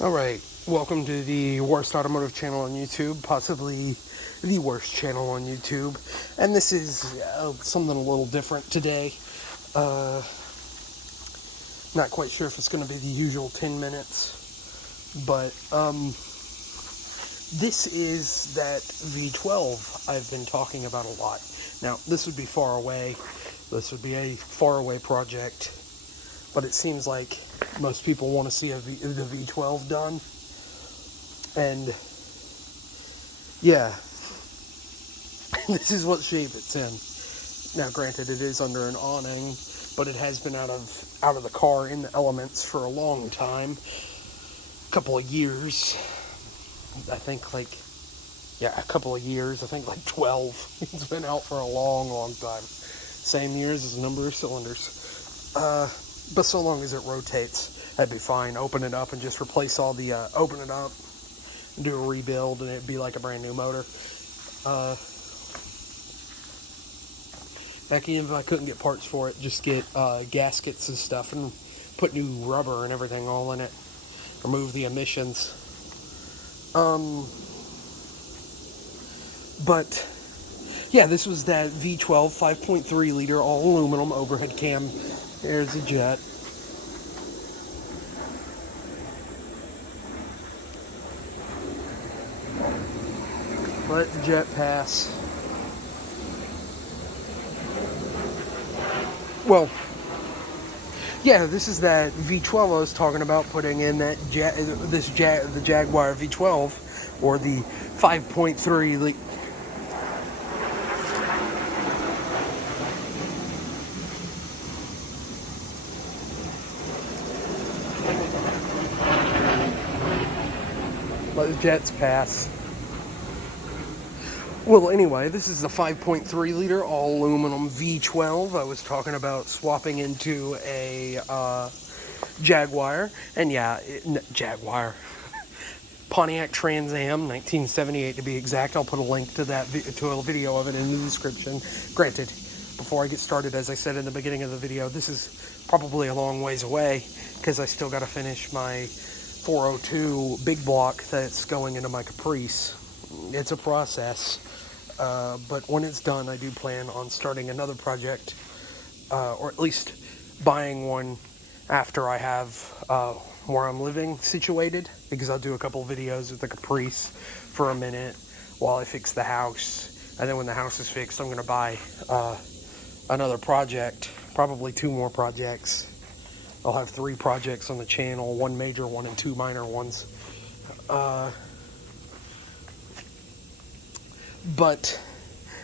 Alright, welcome to the worst automotive channel on YouTube, possibly the worst channel on YouTube. And this is something a little different today. Not quite sure if it's going to be the usual 10 minutes, but this is that V12 I've been talking about a lot. Now, this would be far away. This would be a far away project, but it seems like most people want to see the V12 done. And yeah, this is what shape it's in. Now, granted, it is under an awning, but it has been out of the car in the elements for a long time, a couple of years. I think a couple of years. I think 12. It's been out for a long time. Same years as a number of cylinders. But so long as it rotates, that'd be fine. Open it up and just replace all the, open it up, do a rebuild, and it'd be like a brand new motor. Heck, even if I couldn't get parts for it, just get gaskets and stuff and put new rubber and everything all in it. Remove the emissions. But yeah, this was that V12 5.3 liter all aluminum overhead cam. There's the jet. Let the jet pass. Well, yeah, this is that V12 I was talking about, putting in that the Jaguar V12, or the 5.3 liter. Let the jets pass. Well, anyway, this is a 5.3 liter all aluminum V12. I was talking about swapping into a Jaguar, and yeah, Jaguar. Pontiac Trans Am, 1978 to be exact. I'll put a link to that to a video of it in the description. Granted, before I get started, as I said in the beginning of the video, this is probably a long ways away because I still got to finish my 402 big block that's going into my Caprice. It's a process, but when it's done, I do plan on starting another project, or at least buying one after I have where I'm living situated, because I'll do a couple of videos with the Caprice for a minute while I fix the house, and then when the house is fixed, I'm going to buy another project, probably 2 more projects. I'll have 3 projects on the channel, 1 major one and 2 minor ones. But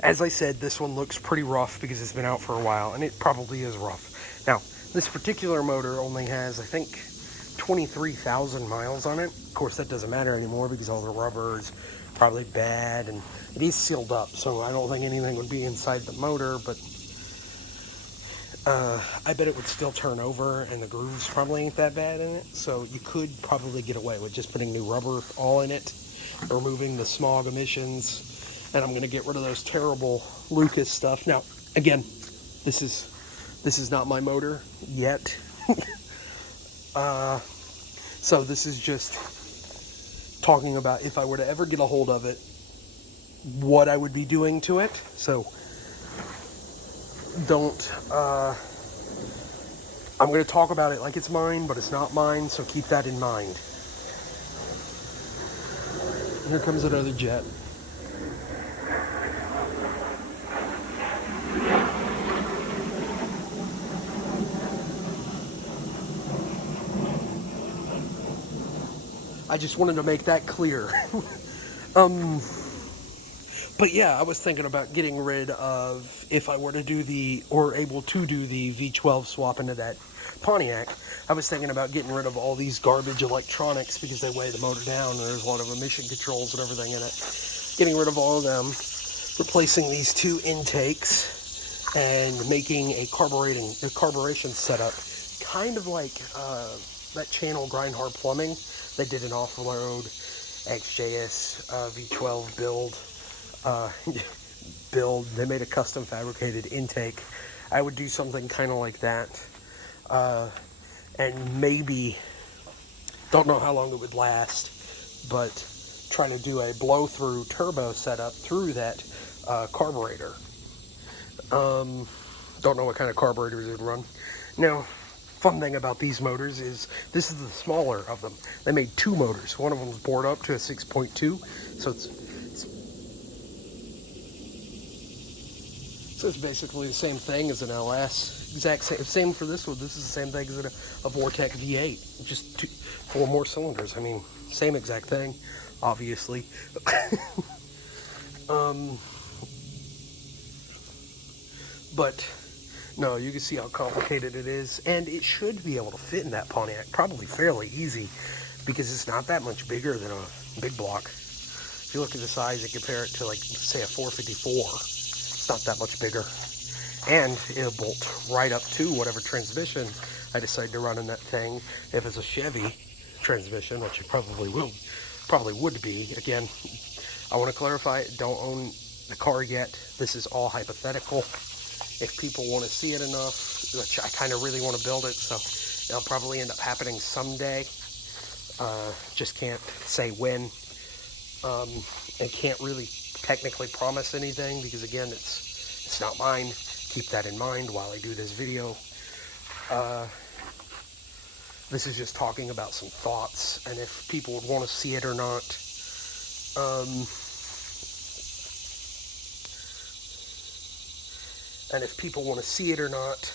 as I said, this one looks pretty rough because it's been out for a while, and it probably is rough. Now, this particular motor only has, I think, 23,000 miles on it. Of course, that doesn't matter anymore because all the rubber is probably bad, and it is sealed up, so I don't think anything would be inside the motor, but I bet it would still turn over, and the grooves probably ain't that bad in it, so you could probably get away with just putting new rubber all in it, removing the smog emissions, and I'm going to get rid of those terrible Lucas stuff. Now, again, this is not my motor yet. So this is just talking about if I were to ever get a hold of it, what I would be doing to it. So I'm going to talk about it like it's mine, but it's not mine, so keep that in mind. Here comes another jet. I just wanted to make that clear. But yeah, I was thinking about getting rid of, if I were to do able to do the V12 swap into that Pontiac, I was thinking about getting rid of all these garbage electronics because they weigh the motor down and there's a lot of emission controls and everything in it. Getting rid of all of them, replacing these 2 intakes, and making a carburation setup, kind of like that channel Grind Hard Plumbing. They did an off-road XJS V12 build. They made a custom fabricated intake. I would do something kind of like that, and maybe Don't know how long it would last, but trying to do a blow-through turbo setup through that carburetor. Don't know what kind of carburetors it would run. Now, fun thing about these motors is this is the smaller of them. They made two motors. One of them was bored up to a 6.2, so it's basically the same thing as an LS. Exact same for this one. This is the same thing as a Vortec V8, just four more cylinders. I mean, same exact thing, obviously. But no, you can see how complicated it is, and it should be able to fit in that Pontiac probably fairly easy, because it's not that much bigger than a big block. If you look at the size and compare it to, like, say, a 454, it's not that much bigger. And it'll bolt right up to whatever transmission I decide to run in that thing. If it's a Chevy transmission, which it probably would be. Again, I want to clarify, don't own the car yet. This is all hypothetical. If people want to see it enough, which I kind of really want to build it, so it'll probably end up happening someday. Just can't say when. And can't really technically promise anything, because again, it's not mine. Keep that in mind while I do this video. This is just talking about some thoughts, and if people would want to see it or not. And if people want to see it or not.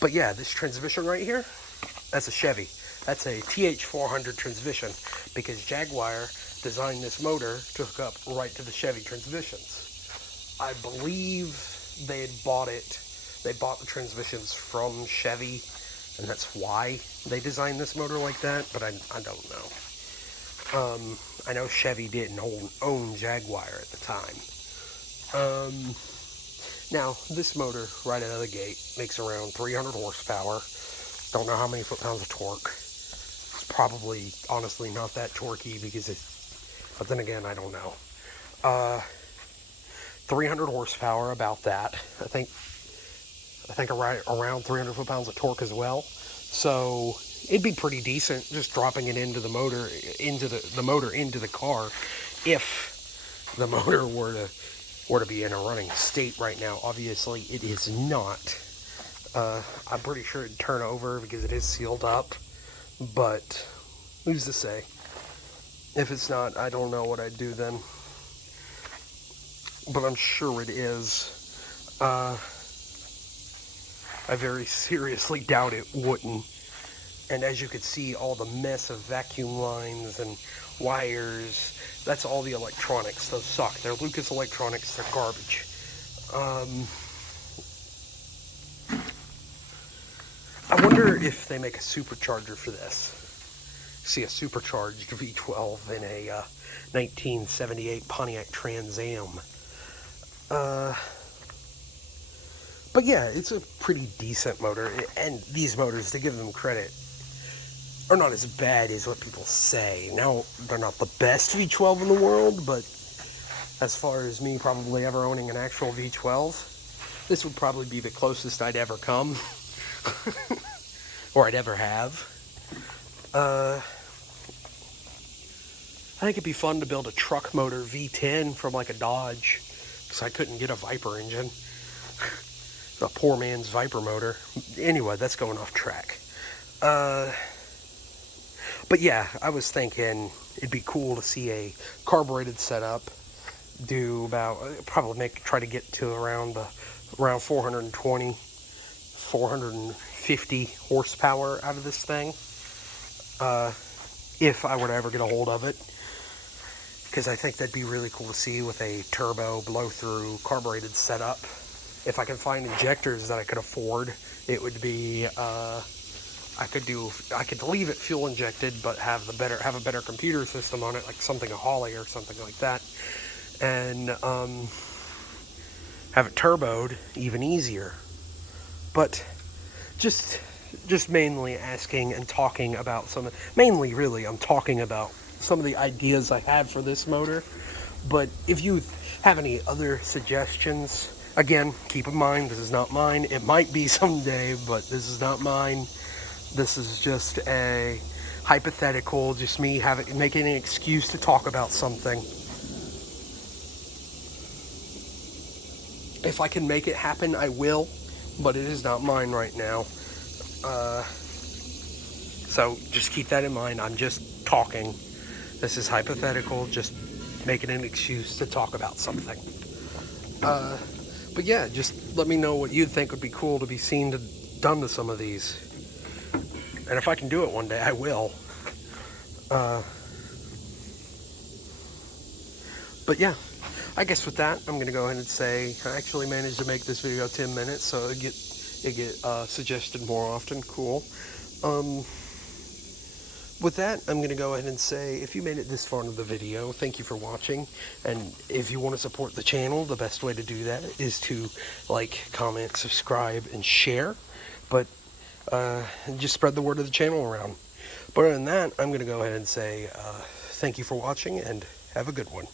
But yeah, this transmission right here, that's a Chevy. That's a TH400 transmission, because Jaguar designed this motor to hook up right to the Chevy transmissions. I believe they had bought it. They bought the transmissions from Chevy, and that's why they designed this motor like that, but I don't know. I know Chevy didn't own Jaguar at the time. Now, this motor, right out of the gate, makes around 300 horsepower. Don't know how many foot-pounds of torque. It's probably, honestly, not that torquey, because but then again, I don't know. 300 horsepower, about that. I think around 300 foot-pounds of torque as well. So it'd be pretty decent just dropping it into the motor, into the car, if the motor were to be in a running state right now. Obviously, it is not. I'm pretty sure it'd turn over because it is sealed up, but who's to say? If it's not, I don't know what I'd do then. But I'm sure it is. I very seriously doubt it wouldn't. And as you could see, all the mess of vacuum lines and wires, that's all the electronics. Those suck. They're Lucas Electronics. They're garbage. I wonder if they make a supercharger for this. See a supercharged V12 in a 1978 Pontiac Trans Am. But yeah, it's a pretty decent motor, and these motors, to give them credit, are not as bad as what people say. Now, they're not the best V12 in the world, but as far as me probably ever owning an actual V12, this would probably be the closest I'd ever come, or I'd ever have. I think it'd be fun to build a truck motor V10 from like a Dodge, because I couldn't get a Viper engine. A poor man's Viper motor. Anyway, that's going off track. But yeah, I was thinking it'd be cool to see a carbureted setup. Do about try to get to around 420, 450 horsepower out of this thing. If I were to ever get a hold of it. Because I think that'd be really cool to see with a turbo blow-through carbureted setup. If I can find injectors that I could afford, it would be, I could leave it fuel injected, but have a better computer system on it, like something a Holly or something like that, and have it turboed even easier. But just mainly asking and talking about I'm talking about some of the ideas I had for this motor. But if you have any other suggestions, again, keep in mind, this is not mine. It might be someday, but this is not mine. This is just a hypothetical, just me making an excuse to talk about something. If I can make it happen, I will, but it is not mine right now. So just keep that in mind. I'm just talking. This is hypothetical, just making an excuse to talk about something. But yeah, just let me know what you'd think would be cool to be done to some of these. And if I can do it one day, I will. But yeah, I guess with that, I'm going to go ahead and say I actually managed to make this video 10 minutes, so it get suggested more often. Cool. With that, I'm going to go ahead and say, if you made it this far into the video, thank you for watching. And if you want to support the channel, the best way to do that is to like, comment, subscribe, and share. But just spread the word of the channel around. But other than that, I'm going to go ahead and say thank you for watching, and have a good one.